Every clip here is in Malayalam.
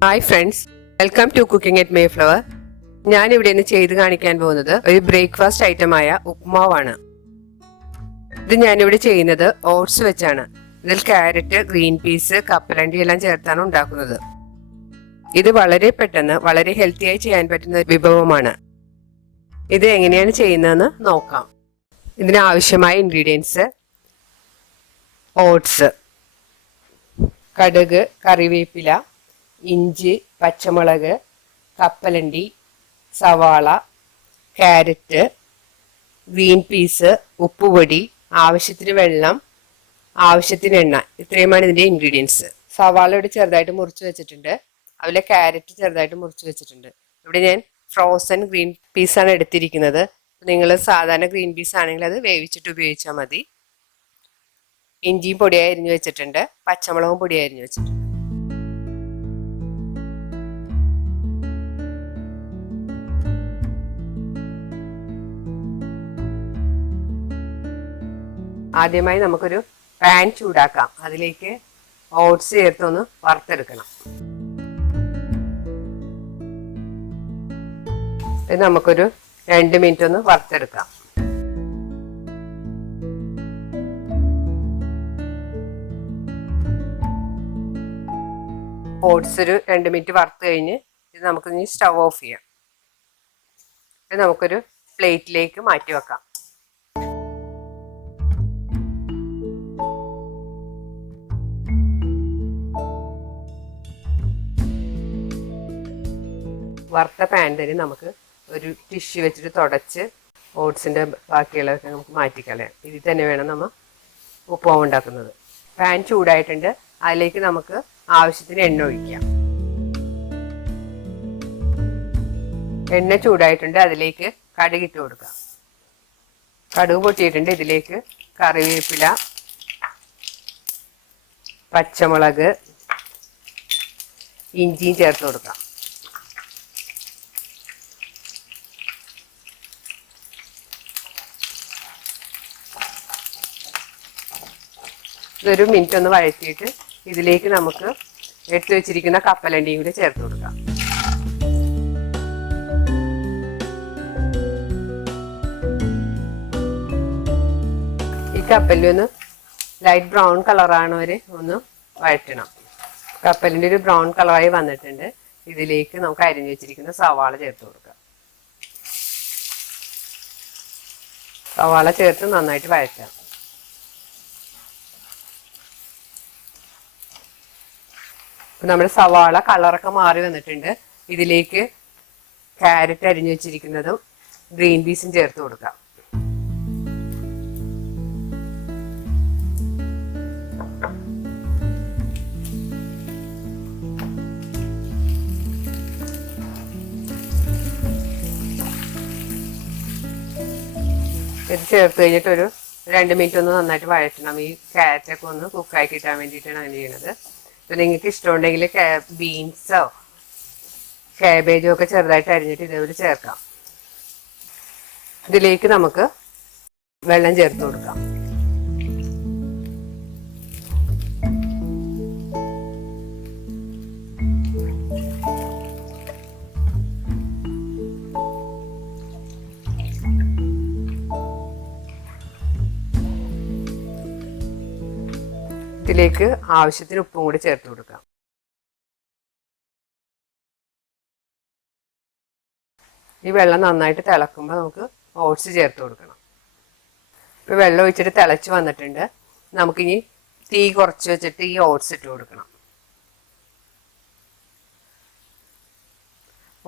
Hi friends, welcome to cooking at Mayflower. ഞാൻ ഇവിടെ നിന്ന് ചെയ്ത് കാണിക്കാൻ പോകുന്നത് ഒരു ബ്രേക്ക്ഫാസ്റ്റ് ഐറ്റമായ ഉപ്മാവാണ്. ഇത് ഞാനിവിടെ ചെയ്യുന്നത് ഓട്സ് വെച്ചാണ്. ഇതിൽ ക്യാരറ്റ്, ഗ്രീൻ പീസ്, കപ്പലണ്ടി എല്ലാം ചേർത്താണ് ഉണ്ടാക്കുന്നത്. ഇത് വളരെ പെട്ടെന്ന് വളരെ ഹെൽത്തിയായി ചെയ്യാൻ പറ്റുന്ന വിഭവമാണ്. ഇത് എങ്ങനെയാണ് ചെയ്യുന്നതെന്ന് നോക്കാം. ഇതിനാവശ്യമായ ഇൻഗ്രീഡിയൻസ്: ഓട്സ്, കടുക്, കറിവേപ്പില, ഇഞ്ചി, പച്ചമുളക്, കപ്പലണ്ടി, സവാള, ക്യാരറ്റ്, ഗ്രീൻ പീസ്, ഉപ്പുപൊടി, ആവശ്യത്തിന് വെള്ളം, ആവശ്യത്തിന് എണ്ണ. ഇത്രയുമാണ് ഇതിൻ്റെ ഇൻഗ്രീഡിയൻസ്. സവാള ഇവിടെ ചെറുതായിട്ട് മുറിച്ച് വെച്ചിട്ടുണ്ട്. അതുപോലെ ക്യാരറ്റ് ചെറുതായിട്ട് മുറിച്ച് വെച്ചിട്ടുണ്ട്. ഇവിടെ ഞാൻ ഫ്രോസൺ ഗ്രീൻ പീസാണ് എടുത്തിരിക്കുന്നത്. നിങ്ങൾ സാധാരണ ഗ്രീൻ പീസ് ആണെങ്കിൽ അത് വേവിച്ചിട്ട് ഉപയോഗിച്ചാൽ മതി. ഇഞ്ചിയും പൊടിയായി അരിഞ്ഞു വെച്ചിട്ടുണ്ട്. പച്ചമുളകും പൊടിയായി അരിഞ്ഞു വെച്ചിട്ടുണ്ട്. ആദ്യമായി നമുക്കൊരു പാൻ ചൂടാക്കാം. അതിലേക്ക് ഓട്സ് ചേർത്തൊന്ന് വറുത്തെടുക്കണം. ഇത് നമുക്കൊരു 2 മിനിറ്റ് ഒന്ന് വറുത്തെടുക്കാം. ഓട്സ് ഒരു 2 മിനിറ്റ് വറുത്ത് കഴിഞ്ഞ് ഇത് നമുക്കിനി സ്റ്റവ് ഓഫ് ചെയ്യാം. ഇത് നമുക്കൊരു പ്ലേറ്റിലേക്ക് മാറ്റി വെക്കാം. വറുത്ത പാൻ തന്നെ നമുക്ക് ഒരു ടിഷ്യൂ വെച്ചിട്ട് തുടച്ച് ഓട്സിൻ്റെ ബാക്കിയുള്ളതൊക്കെ നമുക്ക് മാറ്റിക്കളയാം. ഇതിൽ തന്നെ വേണം നമ്മൾ ഉപ്പുമാവ് ഉണ്ടാക്കുന്നത്. പാൻ ചൂടായിട്ടുണ്ട്. അതിലേക്ക് നമുക്ക് ആവശ്യത്തിന് എണ്ണ ഒഴിക്കാം. എണ്ണ ചൂടായിട്ടുണ്ട്. അതിലേക്ക് കടുക് ഇട്ട് കൊടുക്കാം. കടുക് പൊട്ടിയിട്ടുണ്ട്. ഇതിലേക്ക് കറിവേപ്പില, പച്ചമുളക്, ഇഞ്ചിയും ചേർത്ത് കൊടുക്കാം. ഇതൊരു മിനിറ്റ് ഒന്ന് വഴറ്റിയിട്ട് ഇതിലേക്ക് നമുക്ക് എടുത്തു വെച്ചിരിക്കുന്ന കപ്പലണ്ടിയും കൂടി ചേർത്ത് കൊടുക്കാം. ഈ കപ്പലണ്ടി ഒന്ന് ലൈറ്റ് ബ്രൗൺ കളറാണ് വരെ ഒന്ന് വഴറ്റണം. കപ്പലിൻ്റെ ഒരു ബ്രൗൺ കളറായി വന്നിട്ടുണ്ട്. ഇതിലേക്ക് നമുക്ക് അരിഞ്ഞു വെച്ചിരിക്കുന്ന സവാള ചേർത്ത് കൊടുക്കാം. സവാള ചേർത്ത് നന്നായിട്ട് വഴറ്റാം. ഇപ്പം നമ്മുടെ സവാള കളറൊക്കെ മാറി വന്നിട്ടുണ്ട്. ഇതിലേക്ക് ക്യാരറ്റ് അരിഞ്ഞു വെച്ചിരിക്കുന്നതും ഗ്രീൻ പീസും ചേർത്ത് കൊടുക്കാം. ഇത് ചേർത്ത് കഴിഞ്ഞിട്ട് ഒരു 2 മിനിറ്റ് ഒന്ന് നന്നായിട്ട് വഴറ്റണം. ഈ ക്യാരറ്റൊക്കെ ഒന്ന് കുക്കായി കിട്ടാൻ വേണ്ടിയിട്ടാണ് അങ്ങനെ ചെയ്യുന്നത്. ഇപ്പം നിങ്ങൾക്ക് ഇഷ്ടമുണ്ടെങ്കിൽ ബീൻസോ കാബേജോ ഒക്കെ ചെറുതായിട്ട് അരിഞ്ഞിട്ട് ഇതേപോലെ ചേർക്കാം. ഇതിലേക്ക് നമുക്ക് വെള്ളം ചേർത്ത് കൊടുക്കാം. ഇതിലേക്ക് ആവശ്യത്തിന് ഉപ്പും കൂടി ചേർത്ത് കൊടുക്കാം. ഈ വെള്ളം നന്നായിട്ട് തിളക്കുമ്പോൾ നമുക്ക് ഓട്സ് ചേർത്ത് കൊടുക്കണം. ഇപ്പോൾ വെള്ളം ഒഴിച്ചിട്ട് തിളച്ച് വന്നിട്ടുണ്ട്. നമുക്കിനി തീ കുറച്ച് വെച്ചിട്ട് ഈ ഓട്സ് ഇട്ട് കൊടുക്കണം.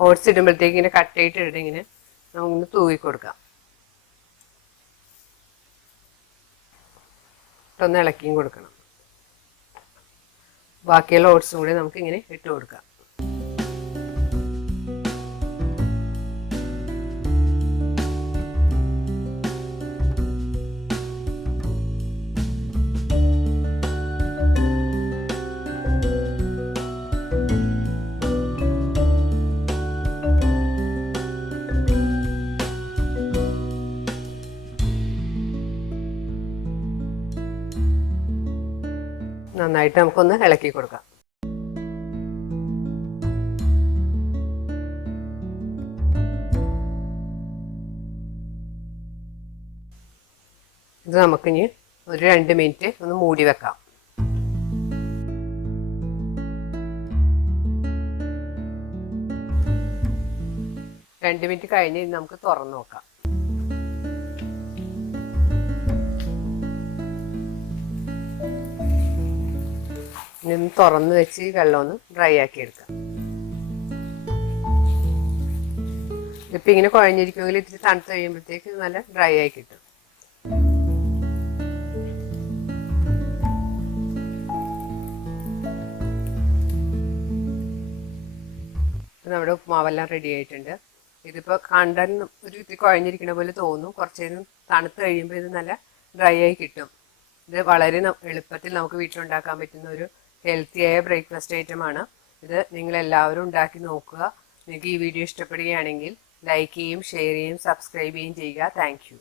ഓട്സ് ഇടുമ്പോഴത്തേക്ക് ഇങ്ങനെ കട്ടയിട്ട് ഇട്ടിട്ട് ഇങ്ങനെ നമുക്കൊന്ന് തൂവി കൊടുക്കാം. ഇട്ടൊന്ന് ഇളക്കിയും കൊടുക്കണം. ബാക്കിയുള്ള ഓട്സും കൂടി നമുക്ക് ഇങ്ങനെ ഇട്ട് കൊടുക്കാം. നന്നായിട്ട് നമുക്കൊന്ന് ഇളക്കി കൊടുക്കാം. ഇത് നമുക്കിനി ഒരു 2 മിനിറ്റ് ഒന്ന് മൂടി വെക്കാം. 2 മിനിറ്റ് കഴിഞ്ഞ് നമുക്ക് തുറന്നു നോക്കാം. ഇനി ഒന്ന് തുറന്ന് വെച്ച് ഈ വെള്ളം ഒന്ന് ഡ്രൈ ആക്കി എടുക്കാം. ഇതിപ്പോൾ ഇങ്ങനെ കുഴഞ്ഞിരിക്കുമെങ്കിൽ ഇത്തിരി തണുത്ത് കഴിയുമ്പോഴത്തേക്ക് നല്ല ഡ്രൈ ആയി കിട്ടും. നമ്മുടെ ഉപ്പുമാവെല്ലാം റെഡി ആയിട്ടുണ്ട്. ഇതിപ്പോൾ കണ്ടാൽ ഒരു ഇത്തിരി കുഴഞ്ഞിരിക്കണ പോലെ തോന്നും. കുറച്ച് നേരം തണുത്ത് കഴിയുമ്പോൾ ഇത് നല്ല ഡ്രൈ ആയി കിട്ടും. ഇത് വളരെ എളുപ്പത്തിൽ നമുക്ക് വീട്ടിലുണ്ടാക്കാൻ പറ്റുന്ന ഒരു ഹെൽത്തിയായ ബ്രേക്ക്ഫാസ്റ്റ് ഐറ്റമാണ്. ഇത് നിങ്ങളെല്ലാവരും ഉണ്ടാക്കി നോക്കുക. നിങ്ങൾക്ക് ഈ വീഡിയോ ഇഷ്ടപ്പെടുകയാണെങ്കിൽ ലൈക്ക് ചെയ്യും, ഷെയർ ചെയ്യും, സബ്സ്ക്രൈബ് ചെയ്യുകയും ചെയ്യുക. Thank you.